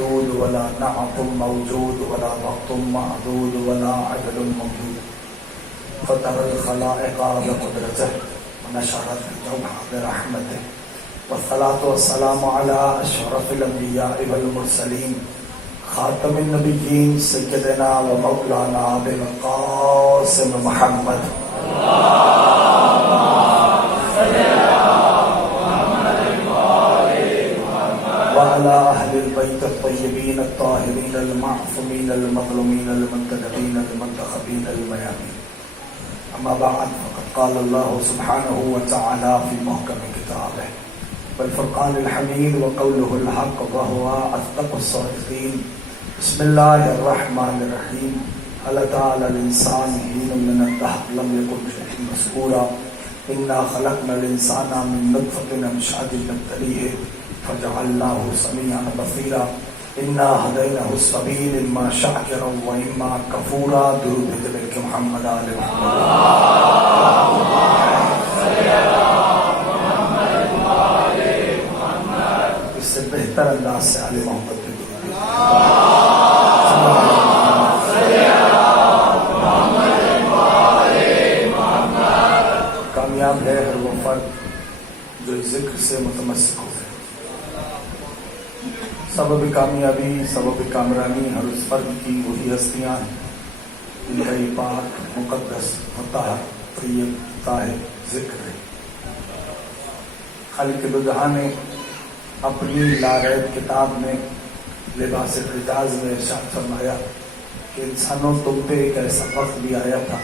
محدود ولا نعت موجود ولا وقت معدود ولا عدل موجود فطر الخلائق بقدرته ونشر الجوع برحمته والصلاة والسلام على أشرف الأنبياء والمرسلين خاتم النبيين سيدنا ومولانا أبي القاسم محمد وعلى أهل البيت الطيبين الطاهرين المعصومين المظلومين المنتخبين المنتخبين الميامين. أما بعد فقد قال الله سبحانه وتعالى في محكم كتابه والفرقان الحميد وقوله الحق وهو أصدق الصادقين. بسم الله الرحمن الرحيم. هل أتى على الإنسان حين من الدهر لم يكن شيئا مذكورا إنا خلقنا الإنسان من نطفة أمشاج نبتليه فجعلناه سميعا بصيرا إنا هديناه السبيل إما شاكرا وإما كفورا. درود بجلالك محمد آل محمد. اس سے بہتر انداز سے آل محمد کی درود. کامیاب ہے ہر وہ فرد جو ذکر سے متمسک ہو. سبب کامیابی سبب کامرانی ہر اس فرد کی وہی ہستیاں ہیں جن کا یہ پاک مقدس مطہر طیب طاہر ذکر ہے. خالق دو جہاں نے اپنی لاریب کتاب میں لباس اعجاز میں ارشاد فرمایا کہ انسانوں تم پہ ایک ایسا وقت بھی آیا تھا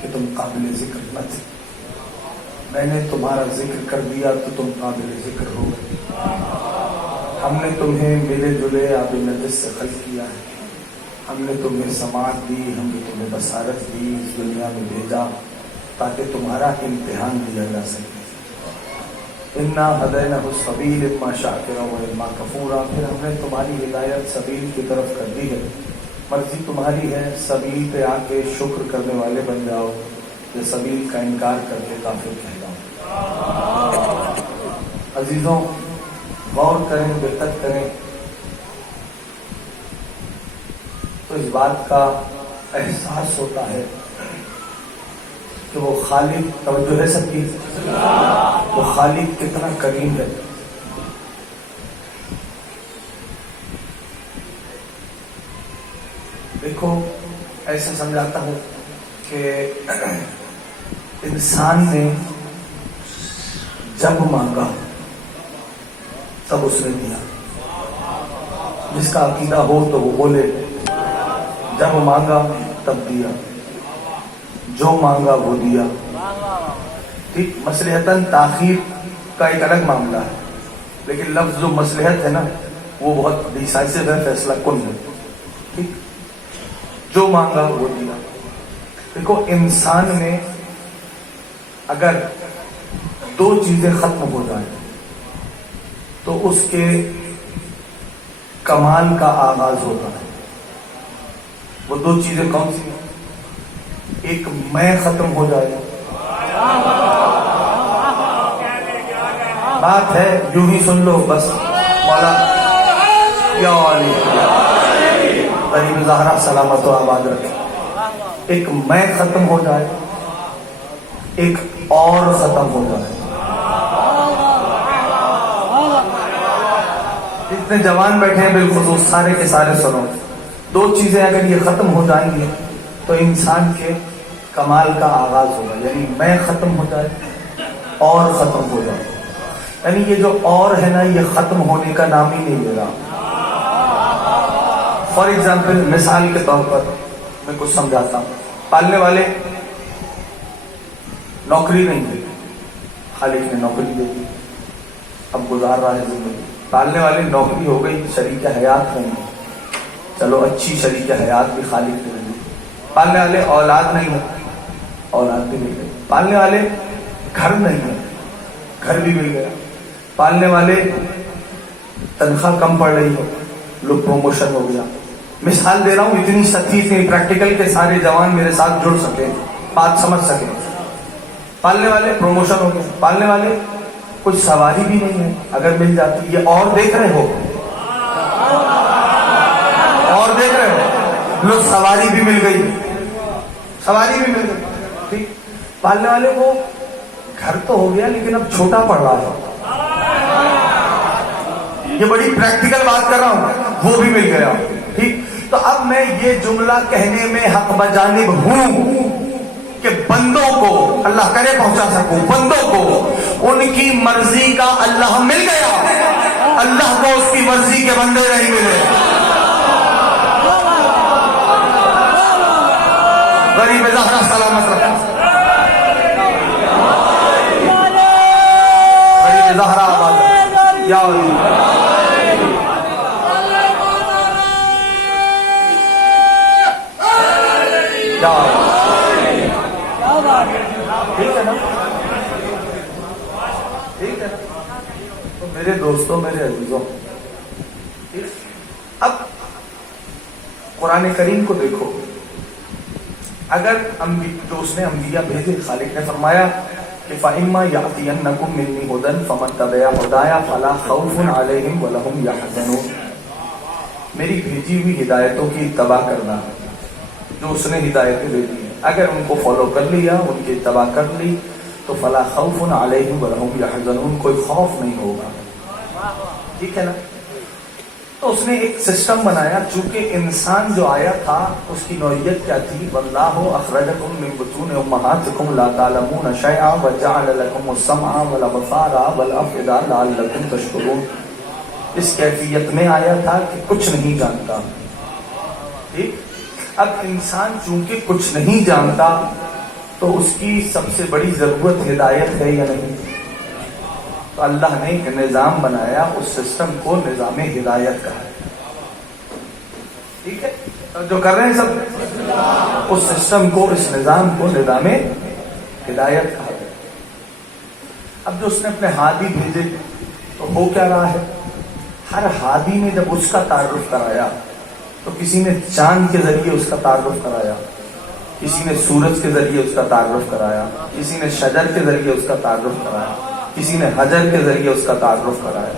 کہ تم قابل ذکر نہ تھے. میں نے تمہارا ذکر کر دیا تو تم قابل ذکر ہو گئے. ہم نے تمہیں ملے جلے آب نجس سے خلق کیا ہے. ہم نے تمہیں سماعت دی, ہم نے تمہیں بصارت دی, اس دنیا میں بھیجا تاکہ تمہارا امتحان لیا جا سکے. انا ہدینہ السبیل اما شاکرا و اما کفورا. پھر ہم نے تمہاری ہدایت سبیل کی طرف کر دی ہے. مرضی تمہاری ہے سبیل پہ آ کے شکر کرنے والے بن جاؤ یا سبیل کا انکار کر کے کافر کہہ جاؤ. عزیزوں, غور کریں, دقت کریں تو اس بات کا احساس ہوتا ہے کہ وہ خالق, توجہ ہے سب کی, وہ خالق کتنا کریم ہے. دیکھو ایسے سمجھاتا ہوں کہ انسان نے جب مانگا تب اس نے دیا. جس کا عقیدہ ہو تو وہ بولے جب مانگا تب دیا, جو مانگا وہ دیا. ٹھیک, مصلحتاً تاخیر کا ایک الگ معاملہ ہے, لیکن لفظ جو مصلحت ہے نا وہ بہت ڈیسائسو ہے, فیصلہ کن ہے. ٹھیک, جو مانگا وہ دیا. دیکھو انسان میں اگر دو چیزیں ختم ہو جائیں تو اس کے کمال کا آغاز ہوتا ہے. وہ دو چیزیں کون سی ہیں؟ ایک میں ختم ہو جائے, بات ہے یوں ہی سن لو بس, مولا یا علی غریب زہرا سلامت و آباد رکھے. ایک میں ختم ہو جائے, ایک اور ختم ہو جائے. جتنے جوان بیٹھے ہیں بالخصوص سارے کے سارے سنو, دو چیزیں اگر یہ ختم ہو جائیں گی تو انسان کے کمال کا آغاز ہوگا. یعنی میں ختم ہو جائے اور ختم ہو جائے. یعنی یہ جو اور ہے نا یہ ختم ہونے کا نام ہی نہیں لے رہا. فار ایگزامپل, مثال کے طور پر میں کچھ سمجھاتا ہوں. پالنے والے نوکری نہیں دی, خالق نے نوکری دے دی, اب گزار رہا ہے زندگی. پالنے والے نوکری ہو گئی, شریک حیات نہیں, چلو اچھی شریک حیات بھی خالق نے دی. پالنے والے اولاد نہیں ہے, اولاد بھی مل گئی. پالنے والے گھر نہیں ہے, گھر بھی مل گیا. پالنے والے تنخواہ کم پڑ رہی ہو, لوگ پروموشن ہو گیا. مثال دے رہا ہوں اتنی سچی اتنی پریکٹیکل کہ سارے جوان میرے ساتھ جڑ سکیں, بات سمجھ سکیں. پالنے والے پروموشن ہو گیا. پالنے والے کچھ سواری بھی نہیں ہے, اگر مل جاتی. یہ اور دیکھ رہے ہو لو سواری بھی مل گئی، سواری بھی مل گئی، ٹھیک، پالنے والے کو گھر تو ہو گیا لیکن اب چھوٹا پڑ رہا ہے، یہ بڑی پریکٹیکل بات کر رہا ہوں، وہ بھی مل گیا، ٹھیک۔ تو اب میں یہ جملہ کہنے میں حق بجانب ہوں کہ بندوں کو اللہ کرے پہنچا سکوں، بندوں کو ان کی مرضی کا اللہ مل گیا، اللہ کو اس کی مرضی کے بندے نہیں ملے۔ غریب زہرا سلامت رکھا، غریب زہرا آباد یا ٹھیک ہے نا، ٹھیک ہے نا۔ تو میرے دوستوں، میرے عزیزوں، اب قرآن کریم کو دیکھو، اگر جو اس نے انبیاء بھیجے، خالق نے فرمایا کہ فَإِمَّا يَأْتِيَنَّكُم مِّنِّي هُدًى فَمَن تَبِعَ هُدَايَ فَلَا خَوْفٌ عَلَيْهِمْ وَلَا هُمْ يَحْزَنُونَ۔ میری بھیجی ہوئی ہدایتوں کی اتباع کرنا، جو اس نے ہدایتیں بھیجی ہیں، اگر ان کو فالو کر لیا، ان کی اتباع کر لی، تو فلا خوف علیہم ولا هم یحزنون، کوئی خوف نہیں ہوگا، ٹھیک ہے نا۔ تو اس نے ایک سسٹم بنایا، چونکہ انسان جو آیا تھا اس کی نوعیت کیا تھی، واللہ اخرجکم من بطون امہاتکم لا تعلمون شیئا وجعل لکم السمع والابصار والافئدہ لعلکم تشکرون۔ اس کیفیت میں آیا تھا کہ کچھ نہیں جانتا، ٹھیک۔ اب انسان چونکہ کچھ نہیں جانتا تو اس کی سب سے بڑی ضرورت ہدایت ہے یا نہیں؟ تو اللہ نے ایک نظام بنایا، اس سسٹم کو نظام ہدایت کہا ہے، ٹھیک ہے۔ جو کر رہے ہیں سب، اس سسٹم کو، اس نظام کو نظام ہدایت کہا ہے۔ اب جو اس نے اپنے ہادی بھیجے تو ہو کیا رہا ہے، ہر ہادی نے جب اس کا تعارف کرایا تو کسی نے چاند کے ذریعے اس کا تعارف کرایا، کسی نے سورج کے ذریعے اس کا تعارف کرایا، کسی نے شجر کے ذریعے اس کا تعارف کرایا، کسی نے حجر کے ذریعے اس کا تعارف کرایا،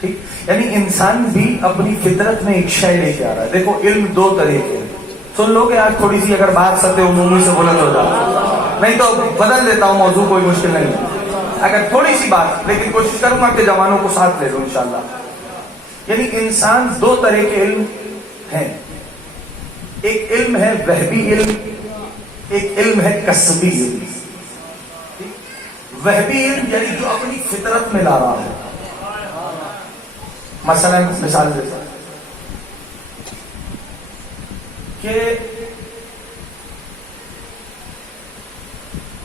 ٹھیک۔ یعنی انسان بھی اپنی فطرت میں ایک شے لے کے آ رہا ہے۔ دیکھو، علم دو طرح کے، سن لو کہ آج تھوڑی سی اگر بات سطح عمومی سے بلند ہو جائے، نہیں تو بدل دیتا ہوں موضوع، کوئی مشکل نہیں ہے، اگر تھوڑی سی بات، لیکن کوشش کروں گا کہ جوانوں کو ساتھ لے لوں انشاءاللہ۔ یعنی انسان دو طرح کے علم ہیں، ایک علم ہے وہبی علم، ایک علم ہے کسبی علم۔ وہبی علم یعنی جو اپنی فطرت میں لا رہا ہے، مثلا مثال دیتا کہ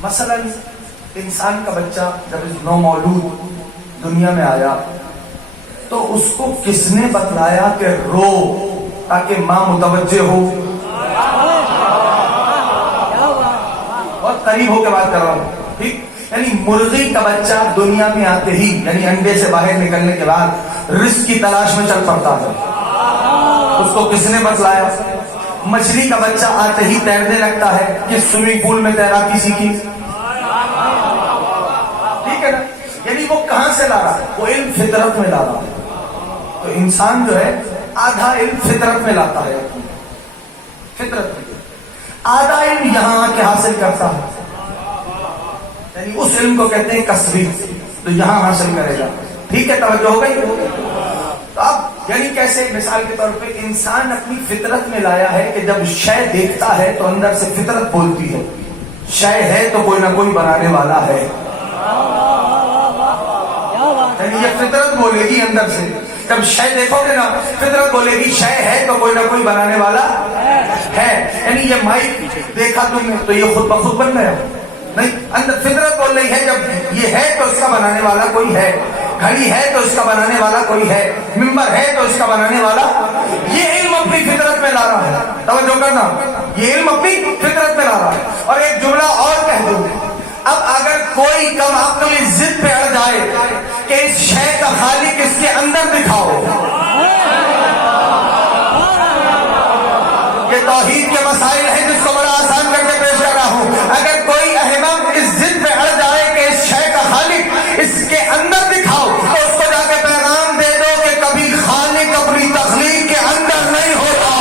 مثلا انسان کا بچہ جب نومولود دنیا میں آیا تو اس کو کس نے بتلایا کہ رو تاکہ ماں متوجہ ہو؟ بہت قریب ہو کے بات کر رہا ہوں، ٹھیک۔ یعنی مرغی کا بچہ دنیا میں آتے ہی، یعنی انڈے سے باہر نکلنے کے بعد رزق کی تلاش میں چل پڑتا ہے، اس کو کس نے بتلایا؟ مچھلی کا بچہ آتے ہی تیرنے لگتا ہے، کہ سوئمنگ پول میں تیراکی سیکھی، ٹھیک ہے نا۔ یعنی وہ کہاں سے لا رہا ہے؟ وہ علم فطرت میں لا رہا ہے۔ تو انسان جو ہے آدھا علم فطرت میں لاتا ہے، فطرت میں آدھا علم یہاں آ کے حاصل کرتا ہے، یعنی اس علم کو کہتے ہیں کسبی، تو یہاں حاصل کرے گا، ٹھیک ہے، توجہ ہو گئی۔ تو اب یعنی کیسے، مثال کے طور پہ انسان اپنی فطرت میں لایا ہے کہ جب شے دیکھتا ہے تو اندر سے فطرت بولتی ہے شے ہے تو کوئی نہ کوئی بنانے والا ہے، یعنی یہ فطرت بولے گی اندر سے، جب شے دیکھو گے نا فطرت بولے گی شے ہے تو کوئی نہ کوئی بنانے والا ہے۔ یعنی یہ مائک دیکھا تم نے تو یہ خود بخود بن گیا نہیں، اندر فطرت بول رہی ہے جب یہ ہے تو اس کا بنانے والا کوئی ہے، گھڑی ہے تو اس کا بنانے والا کوئی ہے، ممبر ہے تو اس کا بنانے والا، یہ علم اپنی فطرت میں لا رہا ہے، توجہ کرنا، یہ علم اپنی فطرت میں لا رہا ہے۔ اور ایک جملہ اور کہہ دوں، اب اگر کوئی کم عقل اس ضد پہ اڑ جائے کہ اس شے کا خالق اس کے اندر دکھاؤ، یہ توحید کے مسائل ہیں جس کو بڑا آسان کر کے پیش کر رہا ہوں، اگر کوئی احمق اس ضد پہ اڑ جائے کہ اس شے کا خالق اس کے اندر دکھاؤ، تو اس کو جا کے پیغام دے دو کہ کبھی خالق اپنی تخلیق کے اندر نہیں ہوتا۔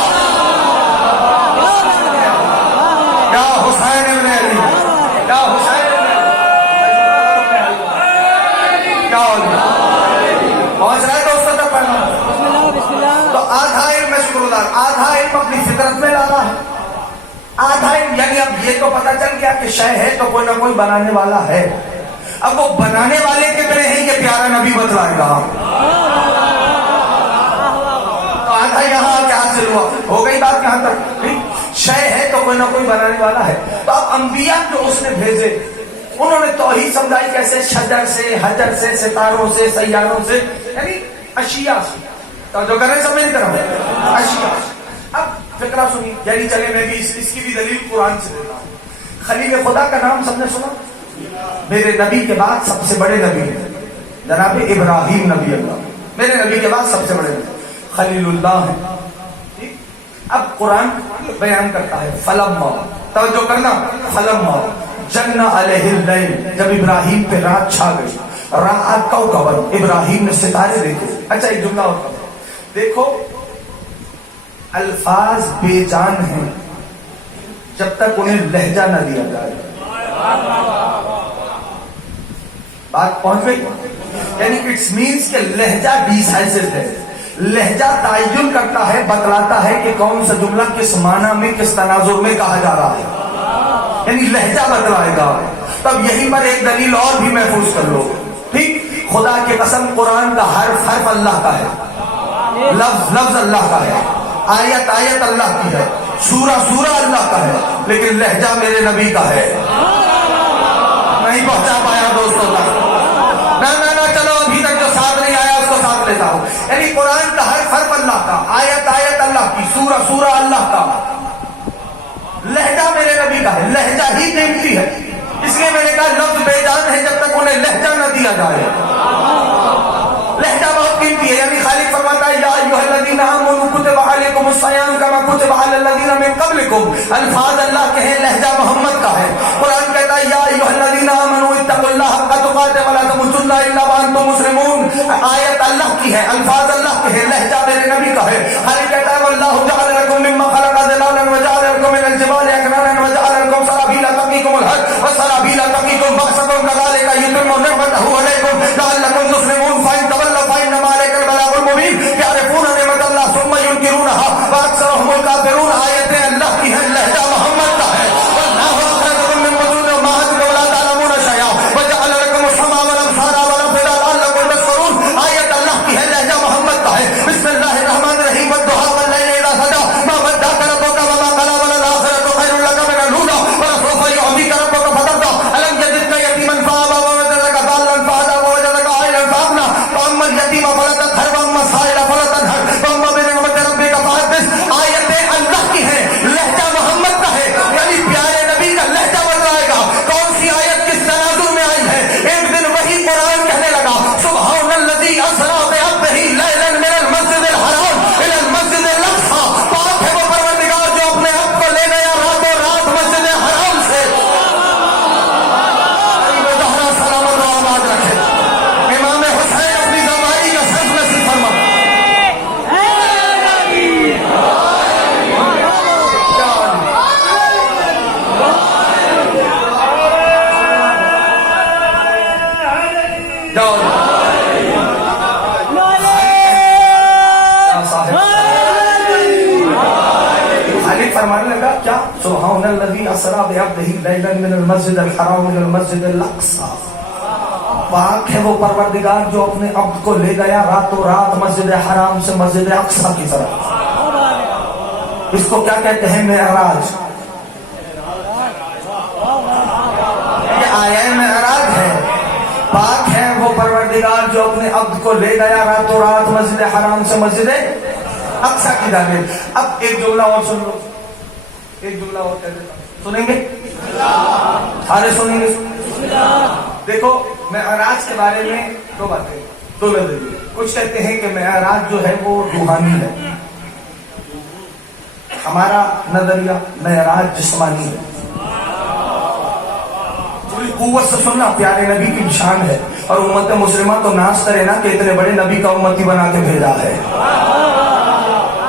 کہ شے ہے تو کوئی نہ کوئی بنانے والا ہے. اب وہ بنانے والے کتنے ہیں یہ پیارا نبی بتلائے گا. تو آدھا یہاں کیا حاصل ہوا, ہو گئی بات یہاں تک. شے ہے تو کوئی نہ کوئی بنانے والا ہے. تو اب انبیاء جو اس نے بھیجے انہوں نے توحید سمجھائی کیسے؟ شجر سے, حجر سے, ستاروں سے, سیاروں سے, یعنی اشیاء سے. جو کریں سب میری طرف اشیاء. اب فکرہ سنی, یعنی چلے میں بھی اس کی بھی دلیل قرآن سے دیتا ہوں. خلیل خدا کا نام سب نے سنا؟ میرے نبی کے بعد سب سے بڑے نبی ہیں جناب ابراہیم نبی اللہ. میرے نبی کے بعد سب سے بڑے نبی خلیل اللہ ہیں. اب قرآن بیان کرتا ہے فلما, توجہ کرنا, فلما جن علیہ اللیل, جب ابراہیم پہ رات چھا گئی, رات کوكبا, ابراہیم نے ستارے دیکھے. اچھا ایک جملہ ہوتا ہے, دیکھو الفاظ بے جان ہیں جب تک انہیں لہجہ نہ دیا جائے. بات پہنچ گئی؟ یعنی اٹس مینس کہ لہجہ ڈیسائسڈ ہے. لہجہ تعین کرتا ہے, بتلاتا ہے کہ کون سا جملہ کس معنی میں, کس تناظر میں کہا جا رہا ہے. یعنی لہجہ بتلائے گا. تب یہیں پر ایک دلیل اور بھی محفوظ کر لو. ٹھیک, خدا کی قسم قرآن کا حرف حرف اللہ کا ہے, لفظ لفظ اللہ کا ہے, آیت آیت اللہ کی ہے, سورہ سورہ اللہ کا ہے, لیکن لہجہ میرے نبی کا ہے. نہیں پہنچا پایا دوستوں تک. نہ چلو ابھی تک جو ساتھ نہیں آیا اس کو ساتھ لیتا ہوں. یعنی قرآن کا حرف حرف اللہ کا, آیت آیت اللہ کی, سورہ سورہ اللہ کا, لہجہ میرے نبی کا ہے. لہجہ ہی قیمتی ہے, اس لیے میں نے کہا لفظ بے جان ہے جب تک انہیں لہجہ نہ دیا جائے. لہجہ بہت قیمتی ہے. یعنی خالق فرماتا ہے یا ایھا الذین آمنوا کتب علیکم الصیام کما کتب علی الذین من قبلکم. الفاظ اللہ کے ہیں, لہجہ محمد کا ہے. قرآن کہتا ہے یا ایھا الذین آمنوا اتقوا اللہ حق تقاته ولا تموتن الا وانتم مسلمون. آیت اللہ کی ہے, الفاظ اللہ کے ہیں, لہجہ میرے نبی کا ہے. خالق کہتا ہے واللہ جعل لکم مما خلق ظلالا وجعل لکم من الجبال اكنانا وجعل لكم سرابيل تقيكم الحر وسرابيل تقيكم بأسكم كذلك يتم نعمته عليكم لعلكم تسلمون. فإن تولوا فإنما عليك البلاغ المبين يعرفون نعمة الله ثم ينكرونها وأكثرهم الكافرون. آیتیں اللہ کی ہیں, لہجہ محمد کا ہے. والله أخرجكم من بطون أمهاتكم ولا تعلمون شيئا وجعل لكم السمع والأبصار والأفئدة لعلكم تشكرون. آیت اللہ کی ہے, لہجہ محمد کا ہے. بسم اللہ الرحمن الرحیم والضحى والليل إذا سجى ما ودعك ربك وما قلى وللآخرة خير لك من الأولى ولسوف يعطيك ربك فترضى ألم يجدك يتيما فآوى ووجدك ضالا فهدى ووجدك عائلا فأغنى فأما اليتيم فلا تقهر وأما السائل فلا تنهر وأما بنعمة ربك فحدث. آیتیں اللہ کی ہیں, لہجہ محمد کا ہے. یعنی پیارے نبی کا لہجہ بدلائے گا. کون سی آیت کس تناظر میں آئی ہے؟ ایک دن وہی قرآن کہنے لگا سبحان الذی اسریٰ بعبدہ لیلا من المسجد الحرام الی المسجد الاقصی. پاک ہے وہ پروردگار جو اپنے حق کو لے گیا راتوں رات مسجد حرام سے. زہرا سلامت و آباد رکھے. امام حسین اپنی زمائی کا سر نصیب فرما. فرمانے لگا کیا سبحان الذی اسریٰ بعبدہ لیلا من المسجد الحرام الی المسجد الاقصی. پاک ہے وہ پروردگار جو اپنے عبد کو لے گیا راتوں رات مسجد حرام سے مسجد اقصی کی طرف. اس کو کیا کہتے ہیں؟ معراج. یہ آیہ معراج ہے. پاک ہے وہ پروردگار جو اپنے عبد کو لے گیا راتوں رات مسجد حرام سے مسجد اقصی کی جانب. اب ایک جملہ اور سن لو, ایک جملہ اور کہہ دیتا ہوں, سنیں گے؟ سارے سنیں گے؟ دیکھو معراج کے بارے میں دو باتیں, دو نظریے. کچھ کہتے ہیں کہ معراج جو ہے وہ روحانی ہے. ہمارا نظریہ معراج جسمانی ہے. پوری قوت سے سننا, پیارے نبی کی شان ہے. اور امت مسلمہ تو ناز کرے نا کہ اتنے بڑے نبی کا امتی بنا کے بھیجا ہے.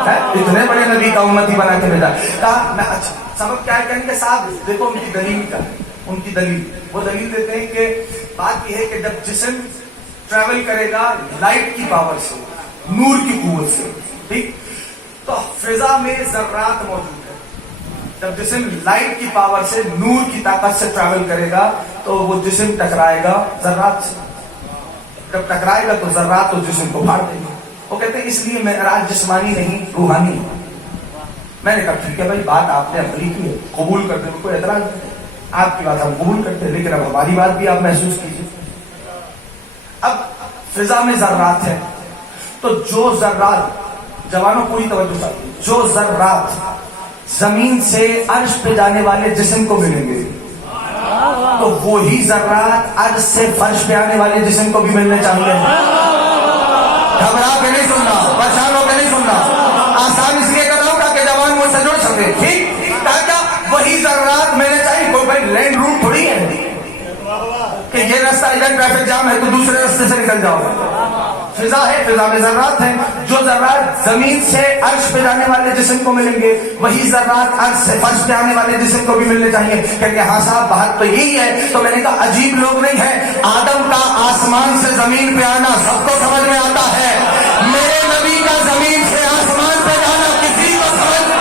اتنے بڑے نبی کا امتی بنا کے بھیجا. کہا میں اچھا سبب کیا ہے کہنے کے ساتھ دیکھو ان کی دلیل کیا ہے. ان کی دلیل وہ دلیل دیتے ہیں کہ بات یہ ہے کہ جب جسم ٹریول کرے گا لائٹ کی پاور سے, نور کی قوت سے, ٹھیک, تو فضا میں ذرات موجود ہے. جب جسم لائٹ کی پاور سے، نور کی طاقت سے ٹریول کرے گا تو وہ جسم ٹکرائے گا ذرات سے. جب ٹکرائے گا تو ذرات اس جسم کو پھاڑ دیں گے. وہ کہتے ہیں اس لیے معراج جسمانی نہیں روحانی ہے. میں نے کہا ٹھیک ہے بھائی، بات آپ نے عملی کی ہے، قبول کرتے ہیں، کوئی اعتراض نہیں، آپ کی بات ہم قبول کرتے ہیں، لیکن اب ہماری بات بھی آپ محسوس کیجیے. اب فضا میں ذرات ہیں، تو جو ذرات، جوانوں پوری توجہ چاہیے، جو ذرات زمین سے عرش پہ جانے والے جسم کو ملیں گے تو وہی ذرات عرش سے فرش پہ آنے والے جسم کو بھی ملنے چاہیے. گھبرا کے نہیں سننا، پریشان ہو کے نہیں سننا، آسان اس لیے کر رہا ہوں تاکہ جوان مجھ سے جڑ سکے. ٹھیک، تاکہ وہی ذرات ملنے چاہیے. کوئی بھائی لینڈ روٹ تھوڑی ہے کہ یہ راستہ ادھر ٹریفک جام ہے تو دوسرے راستے سے نکل جاؤ. فضا ہے، فضا میں ذرات ہیں. جو ذرات زمین سے عرش پہ جانے والے جسم کو ملیں گے وہی ذرات عرش سے فرش پہ آنے والے جسم کو بھی ملنے چاہیے. کہ ہاں صاحب بات تو یہی ہے. تو میں نے کہا عجیب لوگ نہیں ہیں، آدم کا آسمان سے زمین پہ آنا سب کو سمجھ میں آتا ہے، میرے نبی کا زمین سے آسمان پہ جانا کسی کو سمجھ میں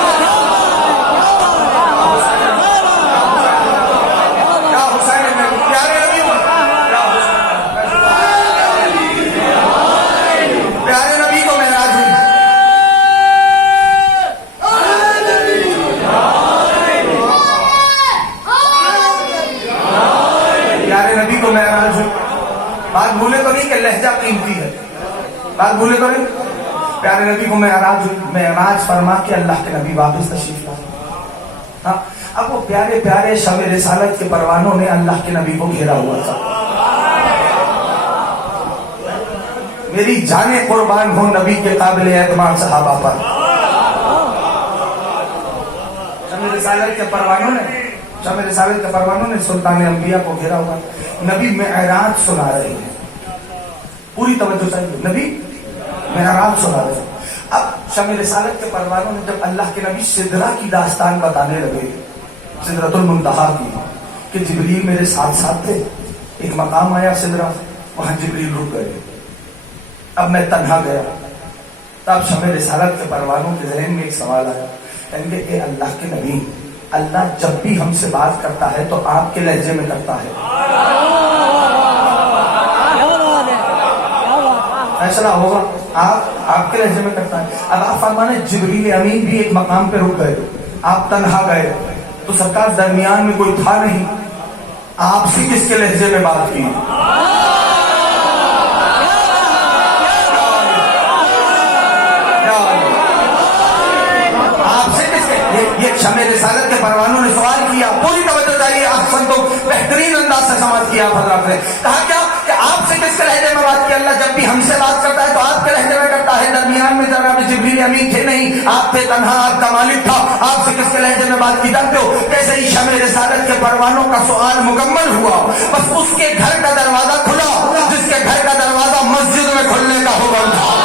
بات بھولے تو نہیں کہ لہجہ قیمتی ہے، بات بھولے تو نہیں. پیارے نبی کو معراج ہوئی، معراج فرما کے اللہ کے نبی واپس تشریف لائے. ہاں، اب وہ پیارے پیارے شب رسالت کے پروانوں نے اللہ کے نبی کو گھیرا ہوا تھا. میری جانیں قربان ہو نبی کے قابل اعتماد صحابہ پر. شب رسالت کے پروانوں نے، شب رسالت کے پروانوں نے سلطان انبیاء کو گھیرا ہوا. نبی معراج سنا رہے ہیں، پوری توجہ چاہیے، نبی معراج سنا رہے ہیں. اب شب رسالت کے پروانوں نے جب اللہ کے نبی سدرہ کی داستان بتانے لگے، سدرۃ المنتہا کی، کہ جبریل میرے ساتھ ساتھ تھے، ایک مقام آیا سدرہ، وہاں جبریل رک گئے، اب میں تنہا گیا. تب شب رسالت کے پروانوں کے ذہن میں ایک سوال آیا، کہیں گے اے اللہ کے نبی، اللہ جب بھی ہم سے بات کرتا ہے تو آپ کے لہجے میں کرتا ہے. فیصلہ ہوگا، آپ کے لہجے میں کرتا ہے. اب آپ فرمانے جبریل امین بھی ایک مقام پہ رک گئے، آپ تنہا گئے، تو سرکار درمیان میں کوئی تھا نہیں، آپ سے کس کے لہجے میں بات کی؟ یہ شمع رسالت کے پروانوں نے سوال کیا، پوری توجہ چاہیے، احسن تو بہترین انداز سے سماعت کیا. حضرات نے کہا کیا کہ آپ سے کس کے لہجے میں بات کی؟ اللہ جب بھی ہم سے بات کرتا ہے تو آپ کے لہجے میں کرتا ہے. درمیان میں جناب جبریل امین تھے نہیں، آپ تھے تنہا، آپ کا مالک تھا، آپ سے کس کے لہجے میں بات کی؟ جانتے ہو کیسے ہی شمع رسالت کے پروانوں کا سوال مکمل ہوا، بس اس کے گھر کا دروازہ کھلا جس کے گھر کا دروازہ مسجد میں کھلنے کا حکم تھا.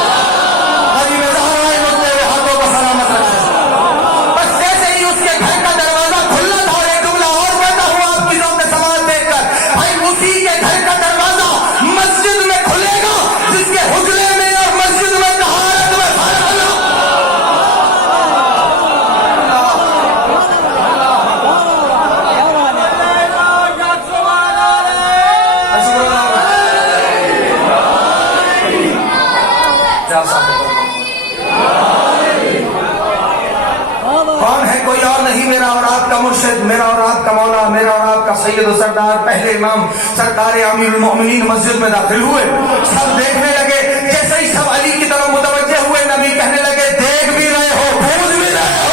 کون ہے؟ کوئی اور نہیں، میرا اور آپ کا مرشد، میرا اور آپ کا مولا، میرا اور آپ کا سید و سردار، پہلے امام سرکار امیر المؤمنین مسجد میں داخل ہوئے. سب دیکھنے لگے، جیسے ہی سب علی کی طرف متوجہ ہوئے، نبی کہنے لگے دیکھ بھی رہے ہو، بھول بھی رہے ہو.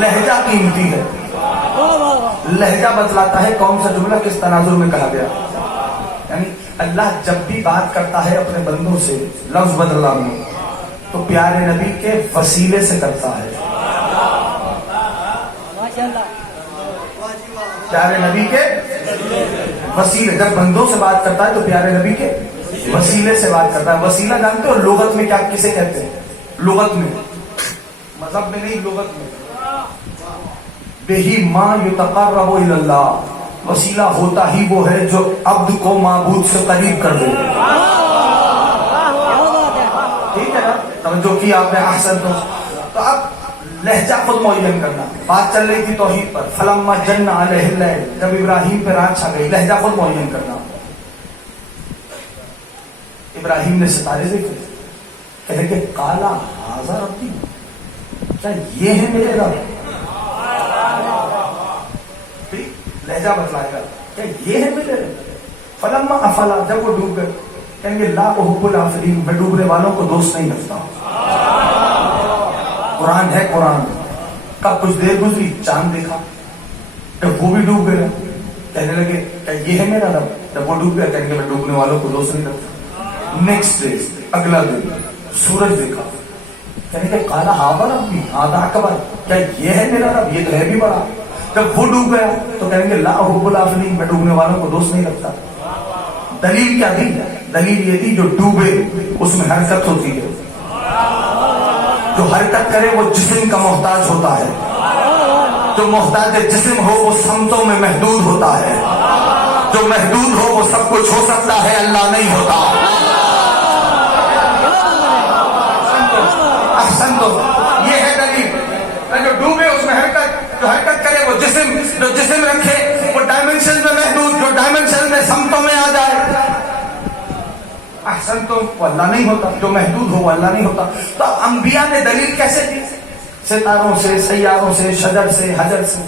لہجہ قیمتی ہے، لہجہ بتلاتا ہے کون سا جملہ کس تناظر میں کہا گیا. یعنی اللہ جب بھی بات کرتا ہے اپنے بندوں سے لفظ بدلا میں تو پیارے نبی کے وسیلے سے کرتا ہے. پیارے نبی کے وسیلے، جب بندوں سے بات کرتا ہے تو پیارے نبی کے وسیلے سے بات کرتا ہے. وسیلہ جانتے ہو لغت میں کیا کسے کہتے ہیں؟ لغت میں، مذہب میں نہیں، لغت میں بہی ما یتقرب الی اللہ، وسیلہ ہوتا ہی وہ ہے جو عبد کو معبود سے قریب کر دے. ٹھیک ہے نا، توجہ کی آپ نے. احسن. تو اب لہجہ خود معین کرنا. بات چل رہی تھی توحید پر. فلما جن علیہ اللیل، جب ابراہیم پہ رات چھا گئی، لہجہ خود معین کرنا. ابراہیم نے ستارے دیکھے، کہے کہ کالا ھذا ربی، کیا یہ ہے میرے رب؟ لہجہ بتلائے گا کیا یہ ہے میرے رب. فلما افلا، جب وہ ڈوب گئے، کہیں گے لا احب الافلین، میں ڈوبنے والوں کو دوست نہیں رکھتا. قرآن ہے، قرآن کا. کچھ دیر گزری، چاند دیکھا، جب وہ بھی ڈوب گئے کہنے لگے کہ یہ ہے میرا رب. جب وہ ڈوب گیا کہیں گے میں ڈوبنے والوں کو دوست نہیں رکھتا. نیکسٹ ڈے، اگلا دن، سورج دیکھا، کہیں گے کالا ھذا ربی ھذا اکبر، کیا یہ ہے میرا رب؟ یہ تو ہے بھی بڑا. جب وہ ڈوب گیا تو کہیں گے لا احب الافلین، میں ڈوبنے والوں کو دوست نہیں رکھتا. دلیل کیا دی؟ دلیل یہ تھی جو ڈوبے اس میں حرکت ہوتی ہے، جو حرکت کرے وہ جسم کا محتاج ہوتا ہے، جو محتاج جسم ہو وہ سمتوں میں محدود ہوتا ہے، جو محدود ہو وہ سب کچھ ہو سکتا ہے، اللہ نہیں ہوتا. احسن. تو یہ ہے دلیل. جو ڈوبے اس میں حرکت، جو حرکت کرے وہ جسم، جو جسم رکھے وہ ڈائمنشن میں محدود، جو ڈائمنشن میں سمتوں میں آ جائے. احسن. تو وہ اللہ نہیں ہوتا، جو محدود ہو وہ اللہ نہیں ہوتا. تو انبیاء نے دلیل کیسے دی؟ ستاروں سے، سیاروں سے، شجر سے، حجر سے.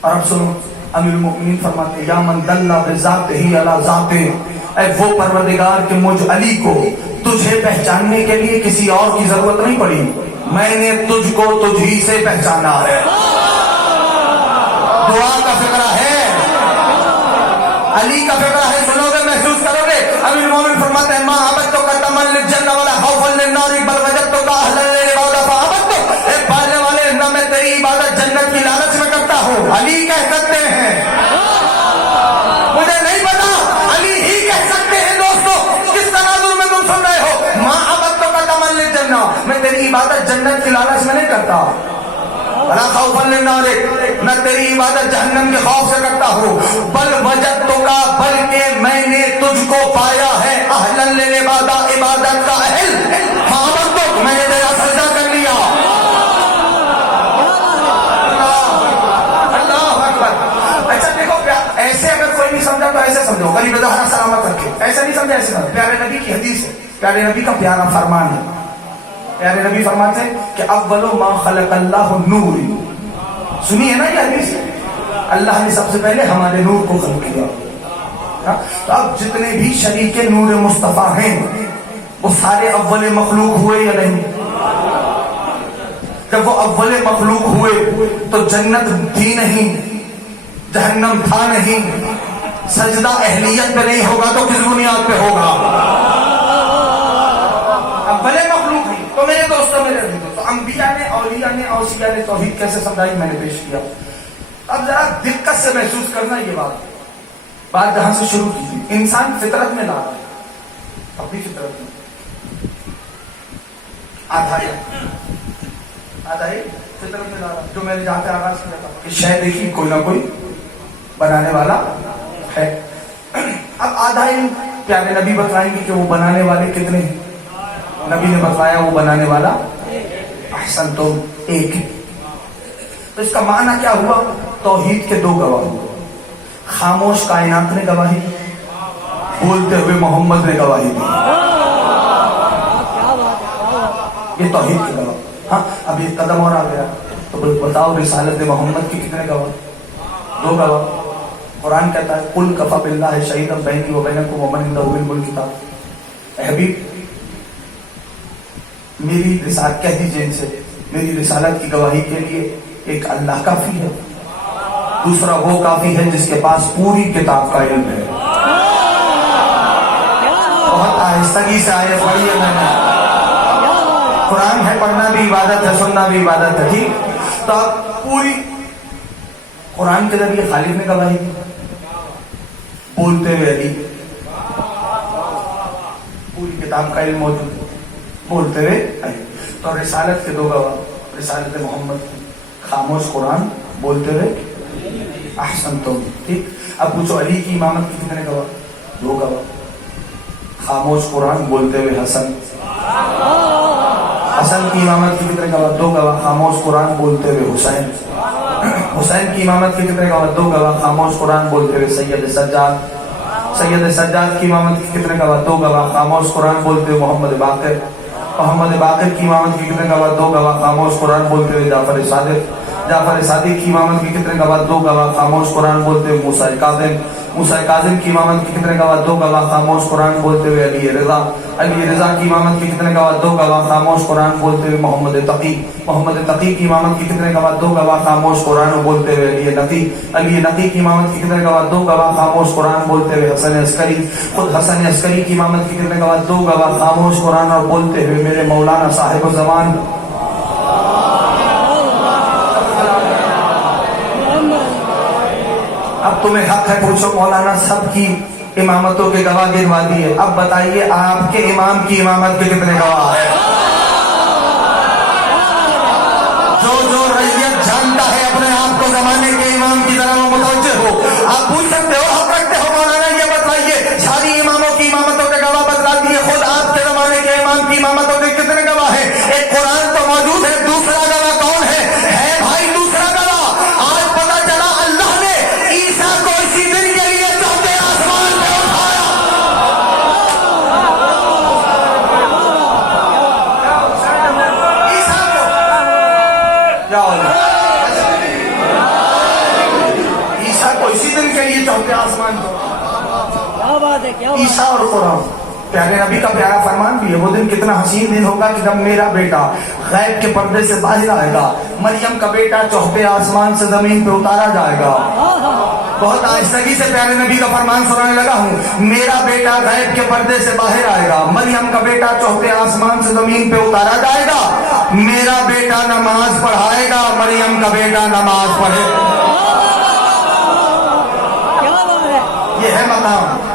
اور اب سنو، امیر المؤمنین فرماتے یا من دل بذاتہ علی ذاتہ، اے وہ پروردگار کہ مجھ علی کو تجھے پہچاننے کے لیے کسی اور کی ضرورت نہیں پڑی، میں نے تجھ کو تجھ ہی سے پہچانا ہے. دعا کا فقرہ ہے، علی کا فقرہ ہے. سنو گے، محسوس کرو گے. امیر المومن فرماتے ہیں ما عبدتک تمن للجنہ ولا خوفا للنار بل وجدتک اہلا للعبادہ فعبدتک. اے پالنے والے، نہ میں تیری عبادت جنت کی لالچ میں کرتا ہوں، علی کہہ سکتے ہیں. مجھے نہیں پتا، علی ہی کہہ سکتے ہیں. دوستو، کس تناظر میں تم سن رہے ہو؟ ما عبدتک تمن للجنہ، میں تیری عبادت جنت کی لالچ میں نہیں کرتا. بلا خوفا للنار، میں تیری عبادت جہنم کے خوف سے کرتا ہوں. بل وجدتک، بلکہ میں نے تجھ کو پایا ہے اہلا للعبادہ، عبادت کا اہل. فعبدتک، میں نے تیرا سجدہ کر لیا. اللہ اکبر. اچھا دیکھو، ایسے اگر کوئی نہیں سمجھا تو ایسے سمجھو، غریب زہرا سلامت رکھے. ایسے نہیں سمجھا، ایسے سمجھو. پیارے نبی کی حدیث ہے، پیارے نبی کا پیارا فرمان ہے. پیارے نبی فرماتے ہیں کہ اول ما خلق اللہ نور. سنیے نا یہ حدیث، اللہ نے سب سے پہلے ہمارے نور کو خلق کیا. تو اب جتنے بھی شریک نور مصطفیٰ ہیں وہ سارے اول مخلوق ہوئے یا نہیں؟ جب وہ اول مخلوق ہوئے تو جنت تھی نہیں، جہنم تھا نہیں، سجدہ اہلیت پہ نہیں ہوگا تو کس بنیاد پہ ہوگا؟ اول مخلوق نہیں. تو میرے دوستوں، میرے دوستوں، انبیاء نے، اولیاء نے، اوصیاء نے توحید کیسے سمجھائی میں نے پیش کیا. اب ذرا دقت سے محسوس کرنا یہ بات جہاں سے شروع کی تھی. انسان فطرت میں لا رہا ہے، اپنی فطرت میں آدھا ہی فطرت میں لا رہا. جو میں نے جہاں پہ آغاز کیا تھا کہ شے دیکھی کوئی نہ کوئی بنانے والا ہے. اب آدھا ہی پیارے نبی بتلائیں گے کہ وہ بنانے والے کتنے ہیں. نبی نے بتلایا وہ بنانے والا احسن تو ایک ہے. تو اس کا معنی کیا ہوا؟ توحید کے دو گواہ ہوئے. خاموش کائنات نے گواہی دی، بولتے ہوئے محمد نے گواہی دی. یہ توحید کے گواہ. ہاں، اب یہ قدم اور آ گیا تو بتاؤ رسالت محمد کی کتنے گواہ؟ دو گواہ. قرآن کہتا ہے قل کفی باللہ شہیدا بینی و بینکم ومن عنده علم الکتاب. اے حبیب، میری رسالت، کہہ دیجئے ان سے، میری رسالت کی گواہی کے لیے ایک اللہ کافی ہے، دوسرا وہ کافی ہے جس کے پاس پوری کتاب کا علم ہے. بہت آہستگی سے آئے پڑھیے. میں نے قرآن ہے، پڑھنا بھی عبادت ہے، سننا بھی عبادت ہے. ٹھیک، تو آپ پوری قرآن کے ذریعے خالق نے گواہی دی، بولتے ہوئے علی، پوری کتاب کا علم موجود، بولتے ہوئے علی. تو رسالت کے دو گواہ، رسالت محمد خاموش قرآن بولتے ہوئے احسنتم. ٹھیک. اب پوچھو علی کی امامت کی کتنے گواہ؟ 2 گواہ. خاموش قرآن بولتے ہوئے حسن. حسن کی امامت کی کتنے گواہ؟ 2 گواہ. خاموش قرآن بولتے ہوئے حسین. حسین کی امامت کی کتنے گواہ؟ 2 گواہ. خاموش قرآن بولتے ہوئے سید سجاد. سید سجاد کی امامت کی کتنے گواہ؟ 2 گواہ. خاموش قرآن بولتے ہوئے محمد باقر. محمد باقر کی امامت کی کتنے گواہ؟ 2 گواہ. خاموش قرآن بولتے ہوئے جعفر صادق. جعفر صادق کی امامت کی کتنے گواہ؟ 2 گواہ. خاموش قرآن بولتے ہوئے موسیٰ کاظم. موسیٰ کاظم کی امامت کی کتنے گواہ؟ 2 گواہ. خاموش قرآن بولتے ہوئے علی رضا. علی رضا کی امامت کی کتنے گواہ؟ 2 گواہ. خاموش قرآن بولتے ہوئے محمد تقی. محمد تقی کی امامت کی کتنے گواہ؟ 2 گواہ. خاموش قرآن بولتے ہوئے علی نقی. علی نقی کی امامت کی کتنے گواہ؟ 2 گواہ. خاموش قرآن بولتے ہوئے حسن عسکری. خود حسن عسکری کی امامت کی کتنے گواہ؟ 2 گواہ. خاموش قرآن اور بولتے ہوئے میرے مولانا صاحب الزمان. اب تمہیں حق ہے پوچھو مولانا سب کی امامتوں کے گواہ گنوا دیے، اب بتائیے آپ کے امام کی امامت کے کتنے گواہ ہیں؟ جو ریت جانتا ہے اپنے آپ کو زمانے کے امام کی طرح متوجہ ہو. آپ پوچھ سکتے ہو، حق رکھتے ہو مولانا یہ بتائیے ساری اماموں کی امامتوں کے گواہ بتلا دیے، خود آپ کے زمانے کے امام کی امامتوں کے کتنے گواہ ہیں؟ ایک قرآن تو موجود ہے، دوسرا گواہ کون ہے بھائی دوسرا گواہ؟ آج پتا چلا اللہ نے عیسیٰ کو اسی دن کے لیے چوتھے آسمان پہ اٹھایا. عیسیٰ کو عیسیٰ کو اسی دن کے لیے چوتھے آسمان پہ. عیسیٰ اور قرآن پیارے نبی کا پیارا فرمان بھی ہے. وہ دن کتنا حسین دن ہوگا کہ جب میرا بیٹا غیب کے پردے سے باہر آئے گا، مریم کا بیٹا چوتھے آسمان سے زمین پہ اتارا جائے گا. بہت آہستگی سے پیارے نبی کا فرمان سنانے لگا ہوں. میرا بیٹا غیب کے پردے سے باہر آئے گا، مریم کا بیٹا چوتھے آسمان سے زمین پہ اتارا جائے گا. میرا بیٹا نماز پڑھائے گا، مریم کا بیٹا نماز پڑھے. یہ ہے مقام.